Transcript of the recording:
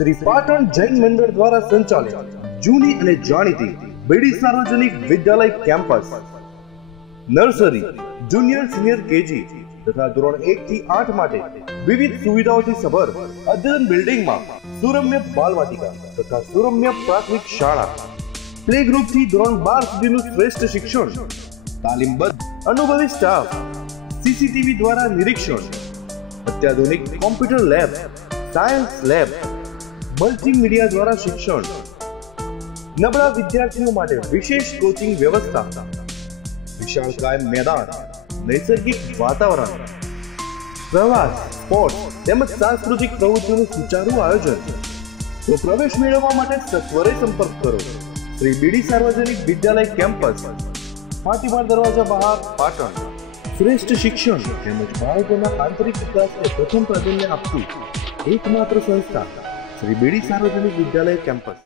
શ્રી પાટણ જૈન મંડળ દ્વારા સંચાલિત જૂની અને જાણીતી બીડી સાર્વજનિક વિદ્યાલય campus nursery, junior, senior KG તથા ધોરણ 1 થી 8 માટે વિવિધ સુવિધાઓથી સભર અદ્યતન બિલ્ડિંગમાં સુરમ્ય બાલવાટિકા તથા સુરમ્ય પ્રાથમિક શાળા, પ્લે ગ્રુપ થી ધોરણ 12 સુધીનું શ્રેષ્ઠ શિક્ષણ, તાલીમબદ્ધ અનુભવી સ્ટાફ, સીસીટીવી દ્વારા નિરીક્ષણ, અત્યાધુનિક computer lab, science lab, multimedia દ્વારા શિક્ષણ, નબળા વિદ્યાર્થીઓ માટે વિશેષ કોચિંગ વ્યવસ્થા, વિશાળકાય મેદાન, નૈસર્ગિક વાતાવરણ, પ્રવાસ, સ્પોર્ટ્સ તેમજ સાંસ્કૃતિક પ્રવૃત્તિઓનું સુચારુ આયોજન. તો પ્રવેશ મેળવવા માટે સત્વરે સંપર્ક કરો. શ્રી બીડી સાર્વજનિક વિદ્યાલય કેમ્પસ, ફાટીમાર દરવાજા બહાર, પાટણ. શ્રેષ્ઠ શિક્ષણ તેમજ બાળકોના આંતરિક વિકાસને પ્રથમ પ્રાધાન્ય આપતું એકમાત્ર સંસ્થા શ્રી બીડી સાર્વજનિક વિદ્યાલય કેમ્પસ.